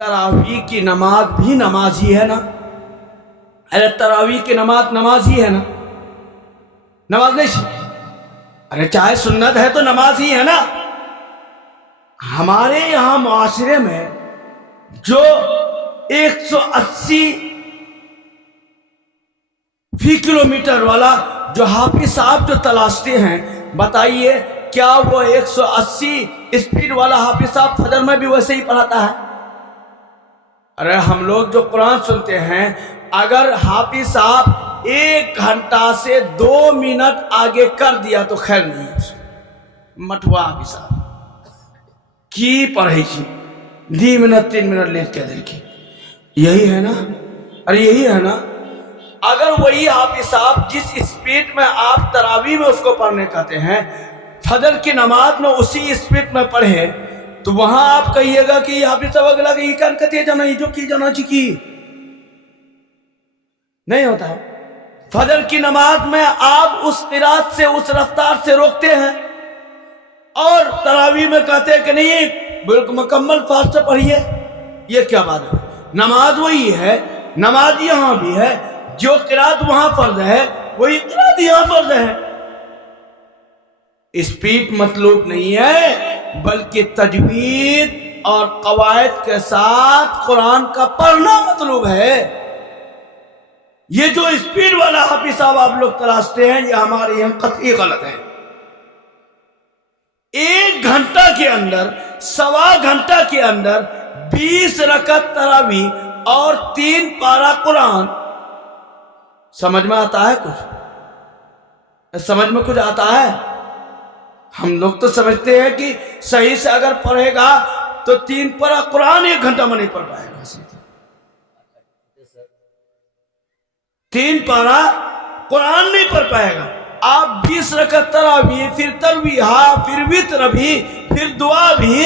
तरावी की नमाज भी नमाज ही है ना। अरे तरावी की नमाज ही है ना, नमाज नहीं। अरे चाहे सुन्नत है तो नमाज ही है ना। हमारे यहाँ मुआशरे में जो 180 फी किलोमीटर वाला जो हाफिज साहब जो तलाशते हैं, बताइए क्या वो 180 स्पीड वाला हाफिज साहब फजर में भी वैसे ही पढ़ाता है? अरे हम लोग जो कुरान सुनते हैं, अगर हाफिज साहब 1 घंटा से 2 मिनट आगे कर दिया तो खैर नहीं है। मठुआ हाफिज साहब की पढ़े 2 मिनट 3 मिनट लेट के दिल की, यही है ना। अरे यही है ना। अगर वही हाफिज साहब जिस स्पीड में आप तरावी में उसको पढ़ने कहते हैं, फजर की नमाज में उसी स्पीड में पढ़े, तो वहां आप कहिएगा कि हाफिज साहब अगला कि कान कते जाना जो की जाना चाहिए, नहीं होता है। फजर की नमाज में आप उस किरात से उस रफ्तार से रोकते हैं और तरावी में कहते हैं कि नहीं बिल्कुल मुकम्मल फास्ट से पढ़िए। ये क्या बात है? नमाज वही है, नमाज यहां भी है, जो किरात वहां फर्ज है वही किरात यहां फर्ज है। स्पीड मतलूब नहीं है, बल्कि तजवीद और कवायद के साथ कुरान का पढ़ना मतलूब है। ये जो स्पीड वाला हाफिज साहब आप लोग तलाशते हैं, ये हमारे यहाँ कतई गलत है। 1 घंटा के अंदर, 1.25 घंटा के अंदर 20 रकत तरावी और 3 पारा कुरान। समझ में आता है कुछ? समझ में कुछ आता है? हम लोग तो समझते हैं कि सही से अगर पढ़ेगा तो 3 पारा कुरान 1 घंटा में नहीं पढ़ पाएगा। 3 पारा कुरान नहीं पढ़ पाएगा। आप 20 रकत तरावी, फिर तरवीहा, फिर वित्र भी, फिर दुआ भी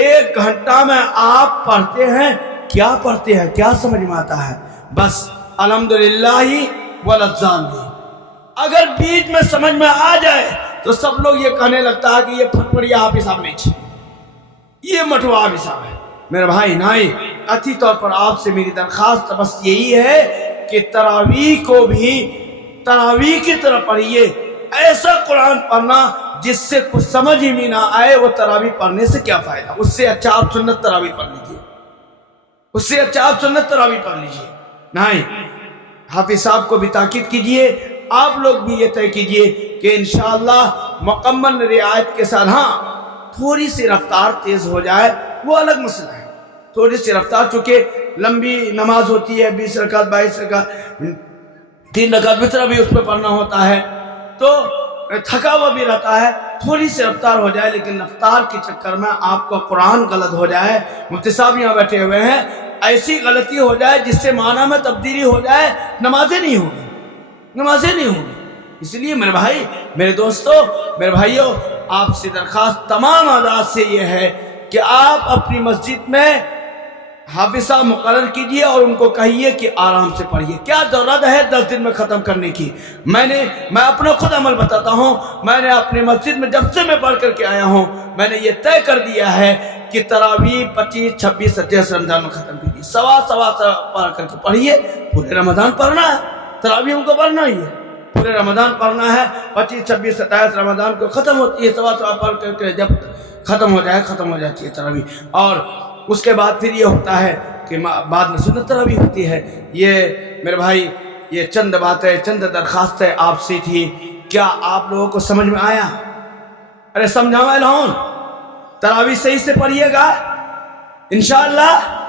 1 घंटा में आप पढ़ते हैं। क्या पढ़ते हैं? क्या समझ में आता है? बस अल्हम्दुलिल्लाह वलज़ानी। अगर बीच में समझ में आ जाए तो सब लोग ये कहने लगता है कि ये फटफड़िया हाफिज साहब नहीं, ये मठुआ हाफिज साहब है। मेरे भाई नहीं, अच्छी तौर पर आपसे मेरी दरखास्त बस यही है कि तरावी को भी तरावी की तरह पढ़िए। ऐसा कुरान पढ़ना जिससे कुछ समझ ही में ना आए, वो तरावी पढ़ने से क्या फायदा? उससे अच्छा आप सुन्नत तरावी पढ़ लीजिए, उससे अच्छा आप सुन्नत तरावी पढ़ लीजिए। नहीं, हाफिज साहब को भी ताकीद कीजिए, आप लोग भी ये तय कीजिए कि इंशाअल्लाह मुकम्मल रियायत के साथ, हाँ थोड़ी सी रफ्तार तेज हो जाए वो अलग मसला है। थोड़ी सी रफ्तार, चूंकि लंबी नमाज होती है, 20 रकात 22 रकात, 3 रकात वित्र भी उसमें पढ़ना होता है, तो थका हुआ भी रहता है। थोड़ी सी रफ्तार हो जाए, लेकिन रफ्तार के चक्कर में आपका कुरान गलत हो जाए, मुफ्ती साहब यहाँ बैठे हुए हैं, ऐसी गलती हो जाए जिससे माना में तब्दीली हो जाए, नमाजें नहीं होगी, नमाजें नहीं होगी। इसलिए मेरे भाई, मेरे दोस्तों, मेरे भाइयों, आपसे दरखास्त तमाम आज़ाद से ये है कि आप अपनी मस्जिद में हाफिज साहब मुकर्रर कीजिए और उनको कहिए कि आराम से पढ़िए। क्या जरूरत है 10 दिन में ख़त्म करने की? मैं अपना खुद अमल बताता हूँ। मैंने अपनी मस्जिद में जब से मैं पढ़ करके आया हूँ, मैंने ये तय कर दिया है कि तरावी 25, 26, 27 रमजान में ख़त्म कीजिए। सवा पढ़ करके पढ़िए। पूरे रमजान पढ़ना है, तरावी हमको पढ़ना ही है, पूरे रमजान पढ़ना है। 25, 26, 27 रमजान को ख़त्म होती है, सवा पढ़ करके जब ख़त्म हो जाए, ख़त्म हो जाती है तरावी। और उसके बाद फिर ये होता है कि बाद में सुन्नत तरावी होती है। ये मेरे भाई, ये चंद बातें, चंद दरखास्तें आपसे थी। क्या आप लोगों को समझ में आया? अरे समझावा लहून, तरावी सही से पढ़िएगा इंशाअल्लाह।